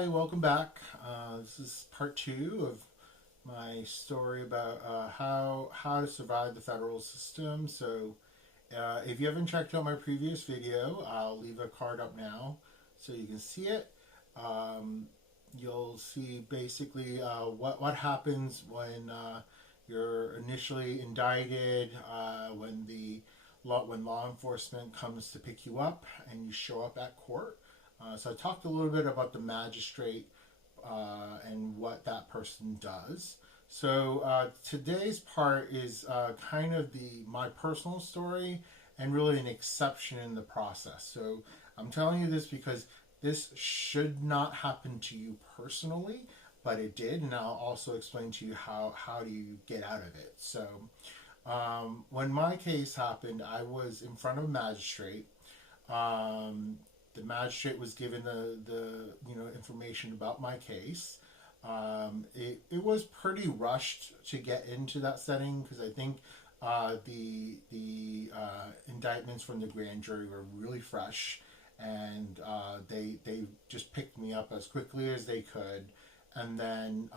Hi, welcome back. This is part two of my story about how to survive the federal system. So, if you haven't checked out my previous video, I'll leave a card up now so you can see it. Um, you'll see basically what happens when you're initially indicted, when law enforcement comes to pick you up and you show up at court. So I talked a little bit about the magistrate and what that person does. So today's part is kind of the my personal story and really an exception in the process. So I'm telling you this because this should not happen to you personally, but it did, and I'll also explain to you how do you get out of it. So when my case happened, I was in front of a magistrate. The magistrate was given the information about my case. It was pretty rushed to get into that setting because I think the indictments from the grand jury were really fresh, and they just picked me up as quickly as they could, and then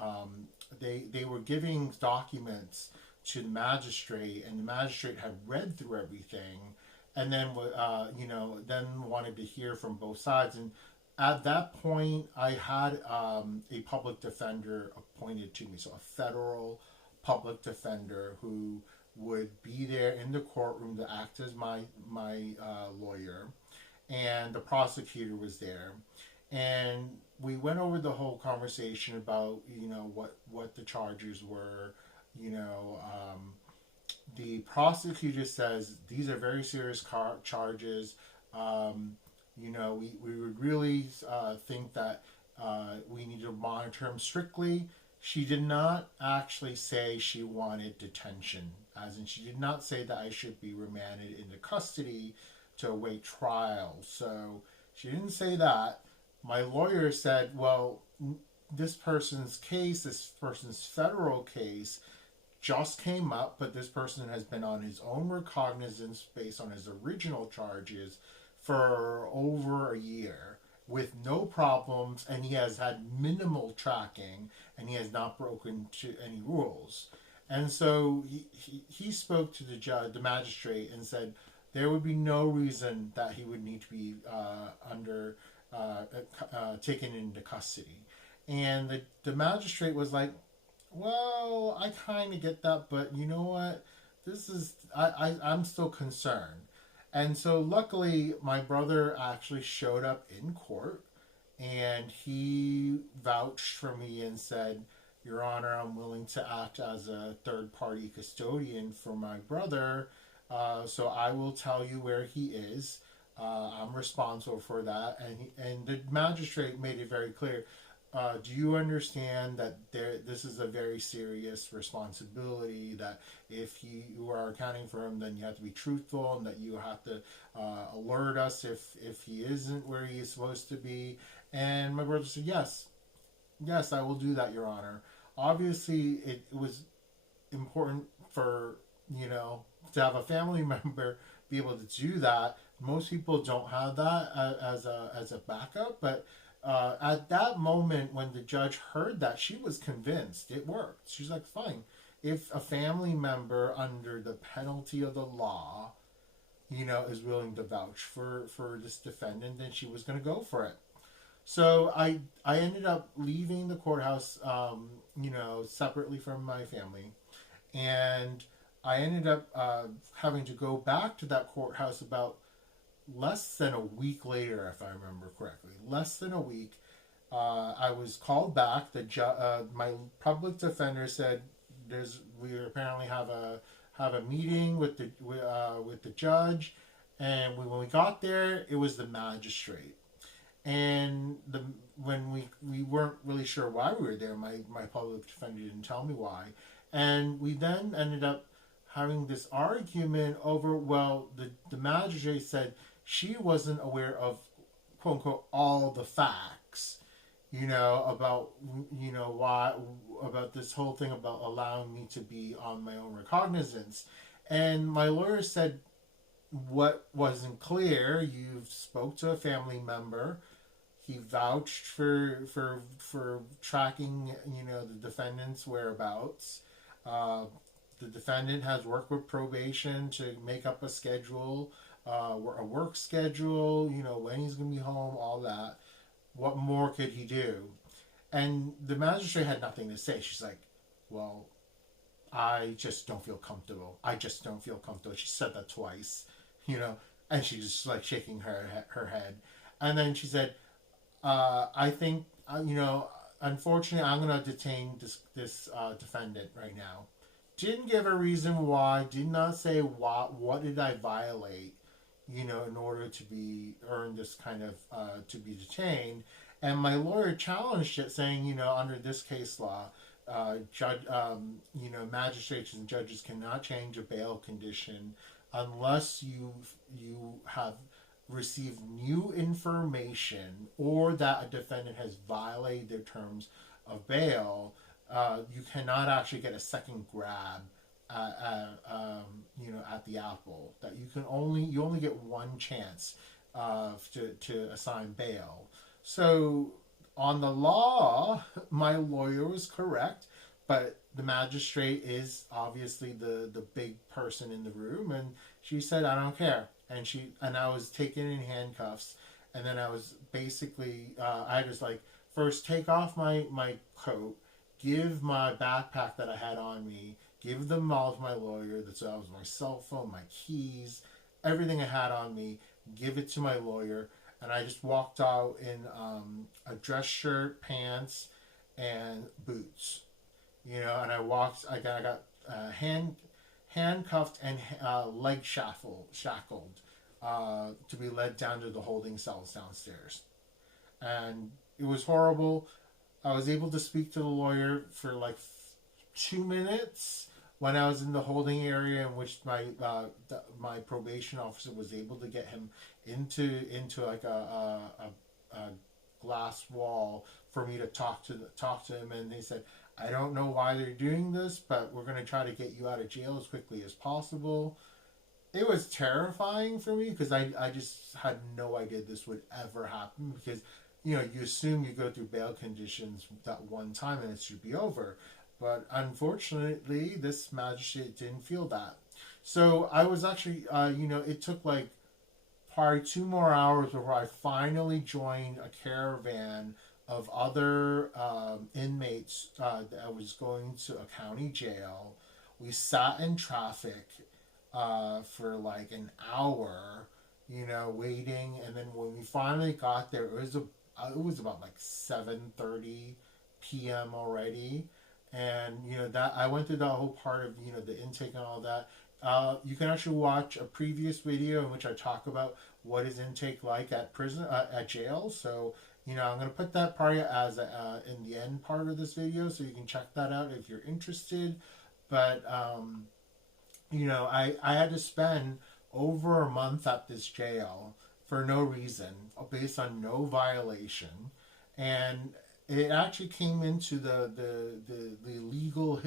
they were giving documents to the magistrate, and the magistrate had read through everything, and then then wanted to hear from both sides. And at that point, I had a public defender appointed to me, so a federal public defender who would be there in the courtroom to act as my lawyer, and the prosecutor was there, and we went over the whole conversation about what the charges were. you know um, the prosecutor says these are very serious charges. We would really think that we need to monitor him strictly. She did not actually say she wanted detention, as in, she did not say that I should be remanded into custody to await trial. So she didn't say that. My lawyer said, well, this person's federal case just came up, but this person has been on his own recognizance based on his original charges for over a year with no problems, and he has had minimal tracking, and he has not broken to any rules. And so he spoke to the judge, the magistrate, and said there would be no reason that he would need to be taken into custody. And the magistrate was like, well, I kind of get that, but you know what? I'm still concerned. And so luckily, my brother actually showed up in court, and he vouched for me and said, Your Honor, I'm willing to act as a third party custodian for my brother. So I will tell you where he is. I'm responsible for that. And the magistrate made it very clear. Do you understand that this is a very serious responsibility, that if you are accounting for him, then you have to be truthful, and that you have to alert us if he isn't where he is supposed to be? And my brother said, yes, I will do that, Your Honor. Obviously, it was important for, to have a family member be able to do that. Most people don't have that as a backup, but at that moment, when the judge heard that, she was convinced it worked. She's like, fine. If a family member, under the penalty of the law, is willing to vouch for this defendant, then she was going to go for it. So I ended up leaving the courthouse, separately from my family. And I ended up having to go back to that courthouse about less than a week later, if I remember correctly. Less than a week, I was called back. My public defender said, we apparently have a meeting with the judge, and when we got there, it was the magistrate. And when we weren't really sure why we were there, my public defender didn't tell me why, and we then ended up having this argument over, well, the magistrate said she wasn't aware of, quote unquote, all the facts, about, why, about this whole thing about allowing me to be on my own recognizance. And my lawyer said, what wasn't clear, you spoke to a family member, He vouched for tracking, the defendant's whereabouts. Uh, the defendant has worked with probation to make up a schedule, a work schedule. When he's gonna be home, all that. What more could he do? And the magistrate had nothing to say. She's like, "Well, I just don't feel comfortable. I just don't feel comfortable." She said that twice, you know, and she's just like shaking her head. And then she said, "I think unfortunately, I'm going to detain this defendant right now." Didn't give a reason why. Did not say what did I violate, in order to be earn this kind of to be detained. And my lawyer challenged it, saying, under this case law, magistrates and judges cannot change a bail condition unless you have received new information or that a defendant has violated their terms of bail. You cannot actually get a second grab at the apple. That you only get one chance to assign bail. So on the law, my lawyer was correct, but the magistrate is obviously the big person in the room, and she said, "I don't care." And I was taken in handcuffs, and then I was basically I was like, first take off my coat, give my backpack that I had on me, give them all to my lawyer. That was my cell phone, my keys, everything I had on me. Give it to my lawyer. And I just walked out in a dress shirt, pants, and boots. And I walked. I got handcuffed and leg shackled to be led down to the holding cells downstairs, and it was horrible. I was able to speak to the lawyer for like 2 minutes when I was in the holding area, in which my probation officer was able to get him into like a glass wall for me to talk to him. And they said, "I don't know why they're doing this, but we're going to try to get you out of jail as quickly as possible." It was terrifying for me because I just had no idea this would ever happen, because you assume you go through bail conditions that one time and it should be over. But unfortunately, this magistrate didn't feel that. So I was actually, it took like probably 2 more hours before I finally joined a caravan of other inmates that was going to a county jail. We sat in traffic for like an hour, waiting. And then when we finally got there, it was about like 7:30 p.m. already. And that I went through that whole part of the intake and all that. You can actually watch a previous video in which I talk about what is intake like at prison, at jail. So I'm going to put that part as in the end part of this video, so you can check that out if you're interested. But I had to spend over a month at this jail for no reason, based on no violation. And it actually came into the legal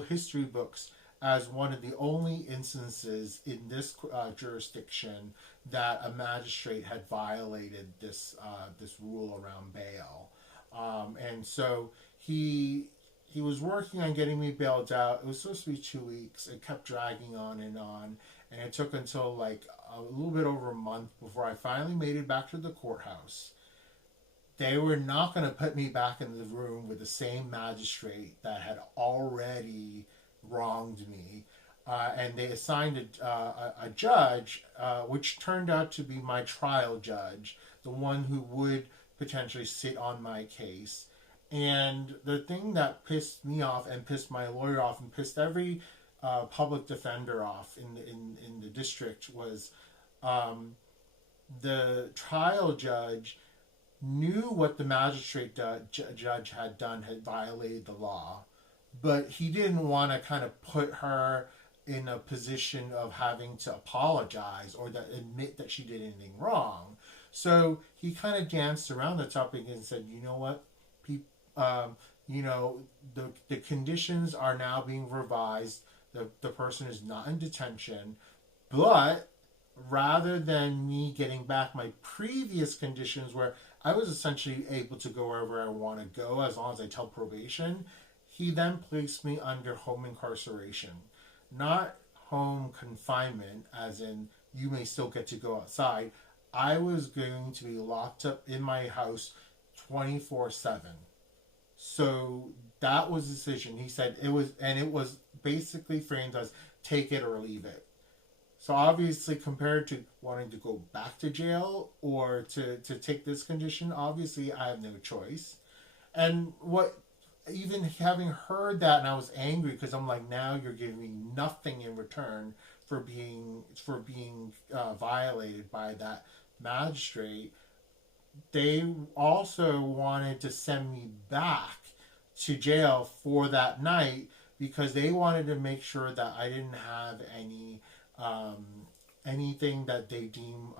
history books as one of the only instances in this jurisdiction that a magistrate had violated this rule around bail. And so he was working on getting me bailed out. It was supposed to be 2 weeks. It kept dragging on, and it took until like a little bit over a month before I finally made it back to the courthouse. They were not going to put me back in the room with the same magistrate that had already wronged me. And they assigned a judge, which turned out to be my trial judge, the one who would potentially sit on my case. And the thing that pissed me off and pissed my lawyer off and pissed every public defender off in the district was the trial judge knew what the magistrate judge had done, had violated the law, but he didn't want to kind of put her in a position of having to apologize or admit that she did anything wrong. So he kind of danced around the topic and said, "You know what, the conditions are now being revised. The person is not in detention, but rather than me getting back my previous conditions where I was essentially able to go wherever I want to go as long as I tell probation, he then placed me under home incarceration. Not home confinement, as in you may still get to go outside. I was going to be locked up in my house 24/7. So that was the decision. He said it was basically framed as take it or leave it. So obviously, compared to wanting to go back to jail or to take this condition, obviously I have no choice. And what even having heard that, and I was angry because I'm like, now you're giving me nothing in return for being violated by that magistrate. They also wanted to send me back to jail for that night because they wanted to make sure that I didn't have um, anything that they deem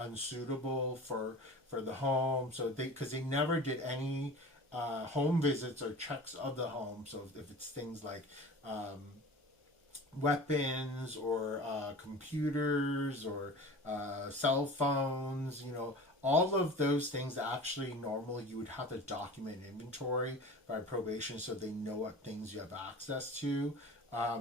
unsuitable for the home. So they never did any home visits or checks of the home. So if it's things like weapons or computers or cell phones, all of those things that actually normally you would have to document inventory by probation so they know what things you have access to.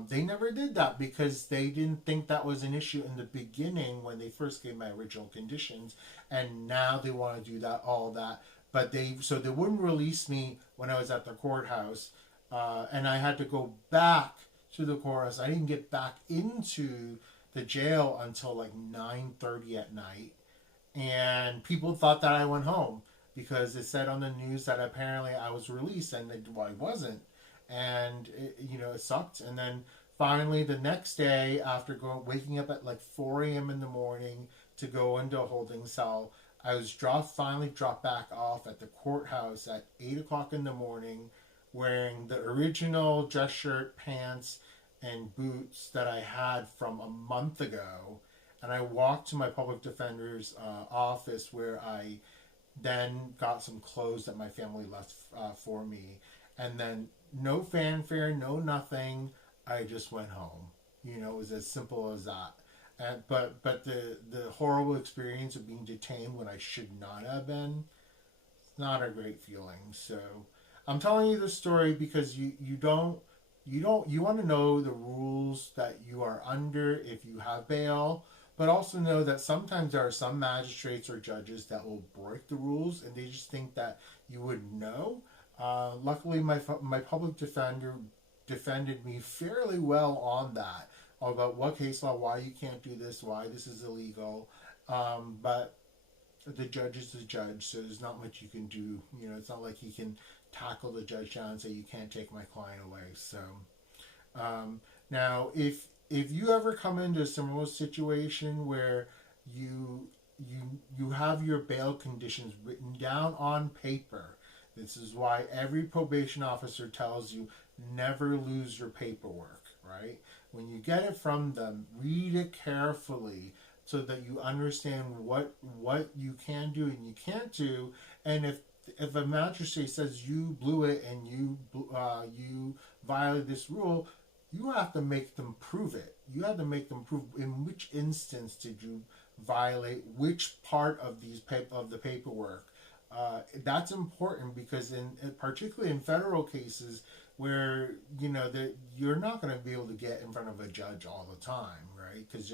They never did that because they didn't think that was an issue in the beginning when they first gave my original conditions, and now they want to do that, all that. But they wouldn't release me when I was at the courthouse, and I had to go back to the courthouse. I didn't get back into the jail until like 9:30 at night, and people thought that I went home because it said on the news that apparently I was released, and well, I wasn't, and it sucked. And then finally the next day, after waking up at like 4 a.m. in the morning to go into a holding cell, I was finally dropped back off at the courthouse at 8 o'clock in the morning, wearing the original dress shirt, pants, and boots that I had from a month ago. And I walked to my public defender's office where I then got some clothes that my family left for me. And then no fanfare, no nothing. I just went home. It was as simple as that. But the horrible experience of being detained when I should not have been, it's not a great feeling. So I'm telling you this story because you want to know the rules that you are under if you have bail, but also know that sometimes there are some magistrates or judges that will break the rules and they just think that you would know. Luckily, my public defender defended me fairly well on that, about what case law, why you can't do this, why this is illegal. But the judge is the judge, so there's not much you can do. It's not like he can tackle the judge down and say you can't take my client away. So now, if you ever come into a similar situation where you have your bail conditions written down on paper, this is why every probation officer tells you never lose your paperwork, right? When you get it from them, read it carefully so that you understand what you can do and you can't do. And if a magistrate says you blew it and you violated this rule, you have to make them prove it. You have to make them prove in which instance did you violate which part of the paperwork. That's important because particularly in federal cases where that you're not going to be able to get in front of a judge all the time, right? Because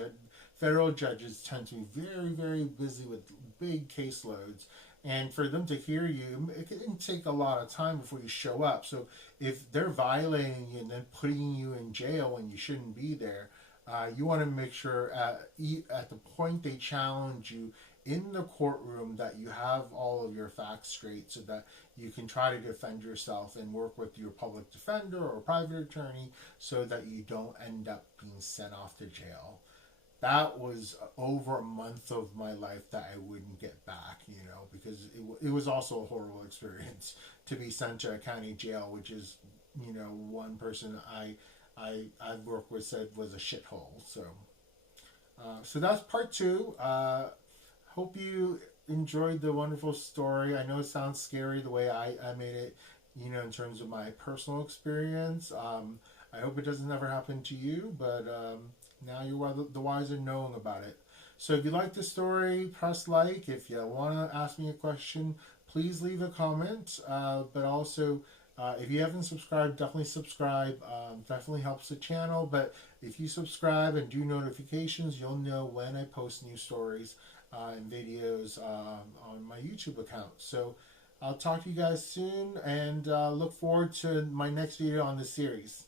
federal judges tend to be very, very busy with big caseloads, and for them to hear you, it can take a lot of time before you show up. So if they're violating you and then putting you in jail when you shouldn't be there, you want to make sure at the point they challenge you in the courtroom that you have all of your facts straight so that you can try to defend yourself and work with your public defender or private attorney so that you don't end up being sent off to jail. That was over a month of my life that I wouldn't get back, because it was also a horrible experience to be sent to a county jail, which is, one person I've worked with said was a shithole. So that's part two. Hope you enjoyed the wonderful story. I know it sounds scary the way I made it, in terms of my personal experience. I hope it doesn't ever happen to you, but now you're the wiser knowing about it. So if you like the story, press like. If you want to ask me a question, please leave a comment. But also, if you haven't subscribed, definitely subscribe. Definitely helps the channel. But if you subscribe and do notifications, you'll know when I post new stories and videos on my YouTube account. So I'll talk to you guys soon, and look forward to my next video on this series.